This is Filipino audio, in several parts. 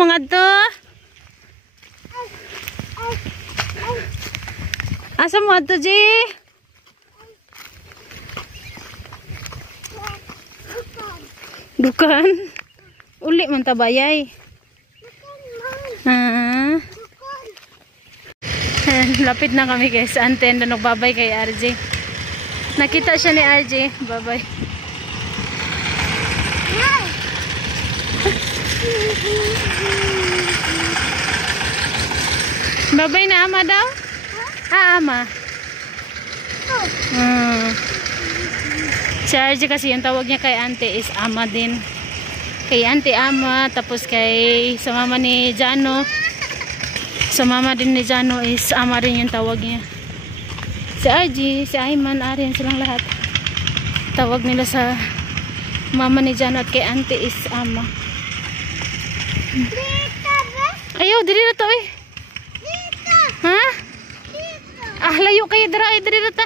mga to? Asa mga to, Ji? Dukan? Uli man tabayay. Lapit na kami guys sa antenda. Nagbabay kay RJ. Nakita siya ni RJ. Babay. Babay na ama daw? Ama. Si RJ kasi yung tawag niya kay ante is ama din. Kay ante ama. Tapos kay sa mama ni Jano. Sa mama din ni Jano is ama rin yung tawag niya. Si RJ, si Ayman, Arian silang lahat. Tawag nila sa mama ni Jano at kay ante is ama. Ayaw, diri na to eh. Ha? Ah, layo kayo, diri na ta.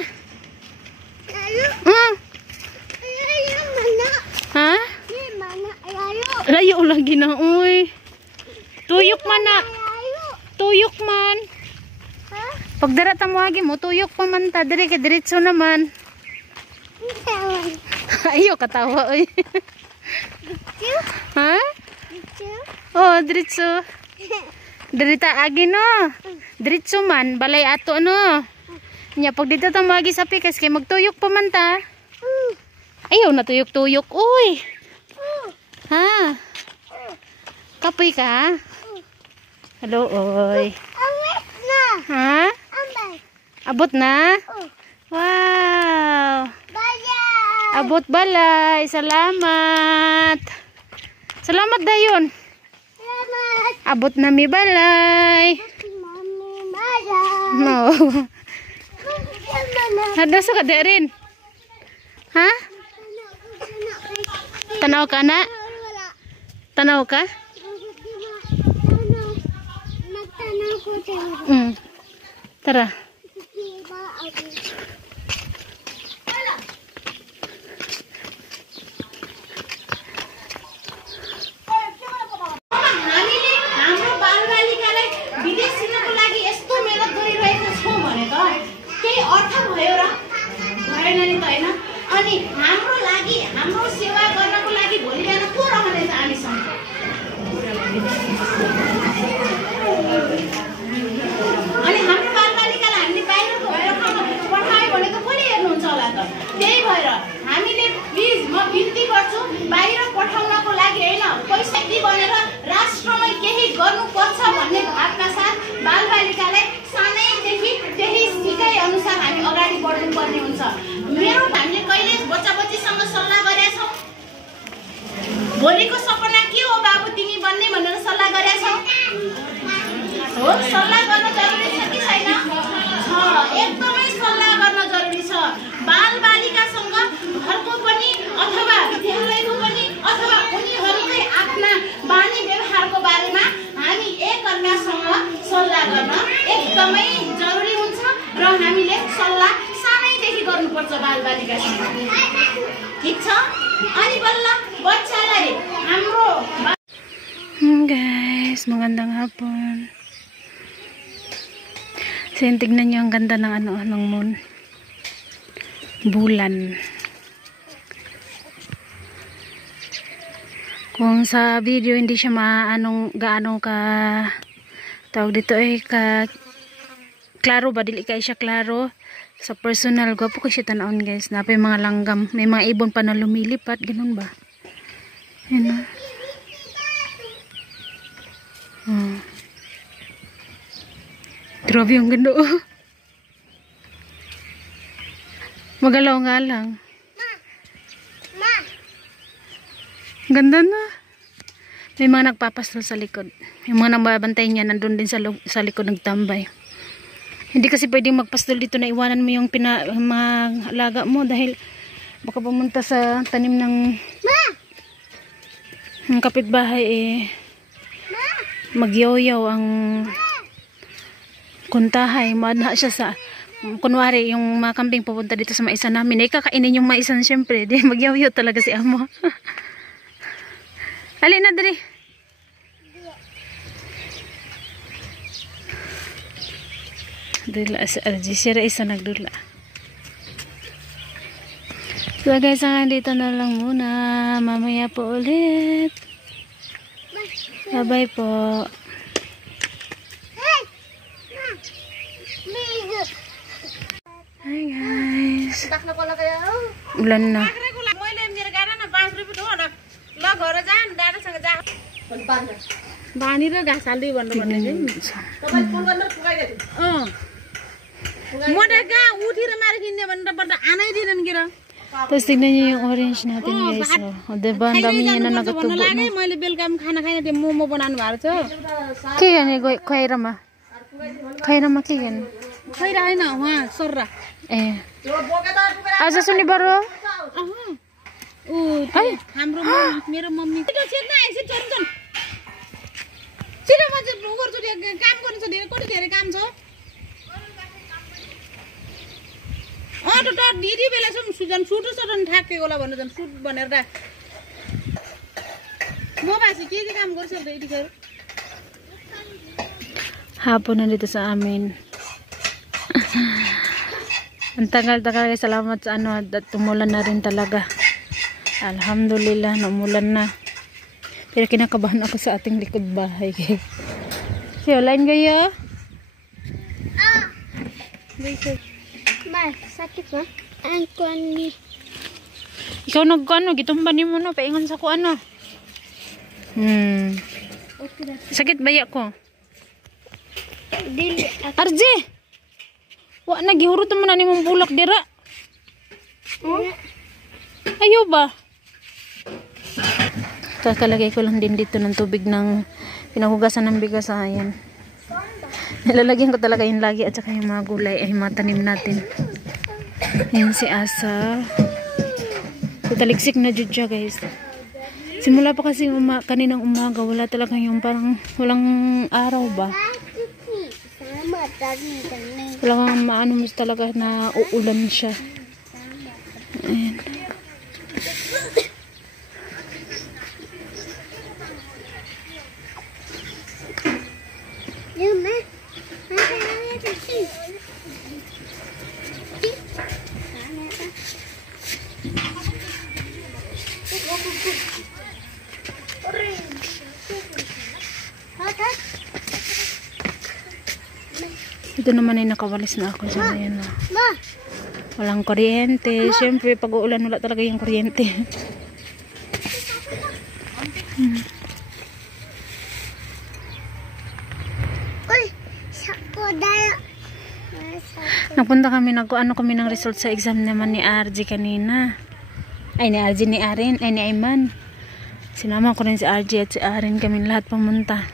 Layo? Layo mana? Ha? Layo lagi na, uy. Tuyok man na. Tuyok man. Pag darata mo lagi mo, tuyok pa man ta. Diri ka, diretso naman. Ayaw, katawa, uy. Ha? Oh, diretso. Dirita agi no. Diretso man, balay ato no. Nya pag dito ta magi sa pikas kay magtuyok pa man ta. Ayaw na tuyok-tuyok, uy. Ha? Kapoy ka? Hello, oy. Ha? Abot na? Wow. Abot balay. Salamat. Salamat dayon. Abot na mi balay. No. Hada sa kada rin. Ha? Tanaw ka na? Tanaw ka? Tara. अनि हाम्रो लागि हाम्रो सेवा गर्नको लागि भोलि बिहान को रहनेछ हामीसँग अनि हाम्रो बालबालिकालाई हामीले बाहिर पठायो भने त कसले हेर्नुहुन्छ होला त त्यही भएर हामीले प्लिज म बिन्ती गर्छु बाहिर पठाउनको लागि हैन पैसा दि बनेर राष्ट्रमै केही गर्नुपर्छ भन्ने भावना साथ बालबालिकालाई सानैदेखि त्यही सिकाइ अनुसार हामी अगाडि बढ्नु पर्ने हुन्छ मेरो हामीले कहिले बच्चा-बच्चीसँग सल्लाह गरेका छौ भोलिको सपना के हो बाबु तिमी बन्ने भनेर सल्लाह गरेका छौ हो सल्लाह गर्न जरुरी छ कि छैन एकदमै सल्लाह गर्न जरुरी छ बालबालिकासँग घरको पनि अथवा विद्यालयको पनि अथवा उनीहरुकै आफ्ना बानी व्यवहारको बारेमा हामी एकअर्कासँग सल्लाह गर्न एकदमै जरुरी हुन्छ र हामीले सल्लाह सानैदेखि गर्नुपर्छ बालबालिकासँग ठीक छ अनि बल्ल बच्चालाई हाम्रो guys, magandang hapon. Tignan niyo ang ganda ng ng moon. Bulan. Kung sa video hindi siya gaano ka tawag dito ka klaro ba dili kay siya klaro sa personal gwapo ko siya tan-on guys. Napay mga langgam, may mga ibon pa na lumilipat, ganun ba? Yan. Grabe yung ganda. Magalaw nga lang. Ganda na. May mga nagpapastol sa likod. Yung mga nababantay niya nandun din sa likod nagtambay. Hindi kasi pwedeng magpastol dito na iwanan mo yung mga alaga mo dahil baka pumunta sa tanim ng kapitbahay magyoyaw ang kuntahay. Maadha siya sa kunwari yung mga kambing pupunta dito sa maisan namin kakainin yung maisan syempre. Di magyaw-yaw talaga si amo. Halina na dali. Dula si RG. Siya isa nagdula. So guys, dito na lang muna. Mamaya po ulit. Bye-bye po. Hi guys. Ulan na. बानी र घाँस हाल्दै भन्नु पर्ने म त कहाँ उठेर मार किन्ने भनेर पर्दा आनै दिँदैन के र Tapos tignan niyo yung orange natin guys. O, diba? Ang dami niya na nakatubo na. मैले बेलुका पनि खाना खाइन त्यो मोमो बनाउनु भएको छ के गर्ने खुवाइरमा? खुवाइरमा के गर्ने? खैरा होइन उहाँ सर्रा ए आज सुनि बरु ऊ हाम्रो मेरो मम्मी छिर्न आइसि चन्छन् छिटो म चाहिँ उ गर्छु काम गर्नु छ धेरै कति धेरै काम छ त दिदी बेलासम्म सुजन सुट सटन थाकेको होला भन्नु झन् सुट भनेर त म बासी के काम गर्छ त यतिखेर hapon na dito sa amin. Ang tagal-tagal guys, salamat sa ano, at tumulan na rin talaga. Alhamdulillah, namulan na. Pero kinakabahan ako sa ating likod bahay. Kaya, line kayo? Ma, sakit ba? Ang kuan ni. Ikaw nagkano, gitumbanin mo na, paingon sa ko ano. Sakit baya ko? Dili. RJ! Wa, nagihurot naman na ni mong bulak dira. Ayaw ba? Kakalagay ko lang din dito ng tubig ng pinahugasan ng bigas. Ayan. Nilalagyan ko talaga yung lagi at saka yung mga gulay ay matanim natin. Ayan si Asa. Taligsik na jud siya guys. Simula pa kasi kaninang umaga wala talaga yung parang walang araw ba? Walang maano mo talaga na uulan siya. Ayan. Ito naman ay nakawalis na ako dyan. Ayan na. Walang kuryente. Siyempre pag uulan wala talaga yung kuryente. Napunta kami, nag-ano kami ng result sa exam naman ni RJ kanina. Ay ni RJ, ni Arin, ay ni Ayman. Sinama ko rin si RJ at si Arin, kami lahat pumunta.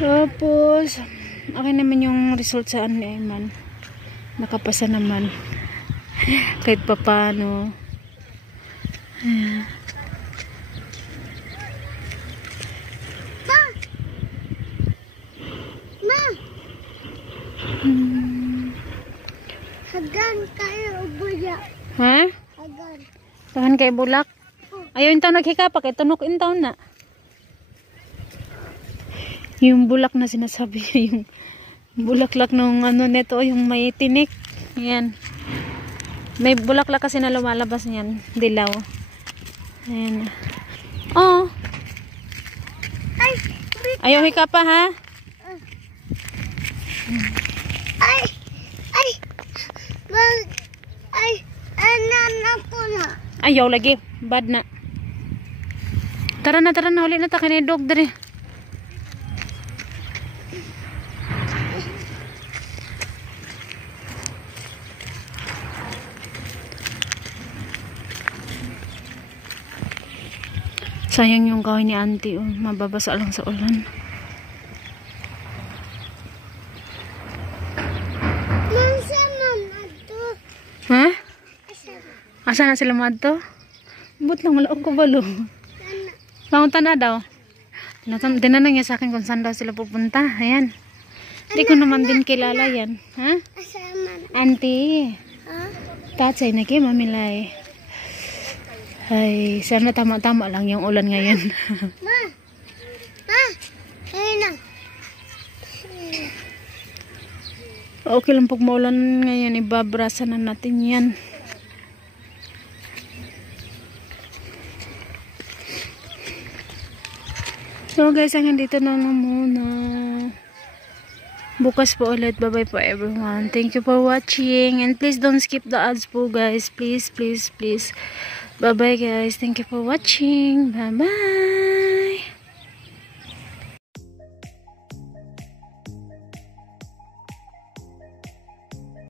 Tapos okay naman yung result sa ni Ayman. Nakapasa naman. Kahit pa paano. Hagan kayo bulak. Ha? Hagan. Tahan kay bulak. Ayaw yung taon naghikapa kay tunok yung taon na. Yung bulak na sinasabi yung bulaklak nung ano neto, yung may tinik. Ayan. May bulaklak kasi na lumalabas niyan. Dilaw. Ayan. Oh. Ayaw hikapa ha? Ay. Anak ko na. Ayaw lagi. Bad na. Tara na. Huli na ta kanina dog dere. Sayang yung kahoy ni auntie. Oh. Mababasa lang sa ulan. Ha? Asa na sila madto? But lang wala ko balo. Pangunta na daw. Tinanong niya sa akin kung saan daw sila pupunta. Ayan. Hindi ko naman din kilala yan. Ha? Auntie. Tatsay na kayo mamilay. Ay, sana tama-tama lang yung ulan ngayon. Okay lang pag maulan ngayon, ibabrasan na natin yan. So guys, hanggang dito na muna. Bukas po ulit. Bye-bye po everyone. Thank you for watching. And please don't skip the ads po guys. Please, please, please. Bye-bye guys. Thank you for watching. Bye-bye.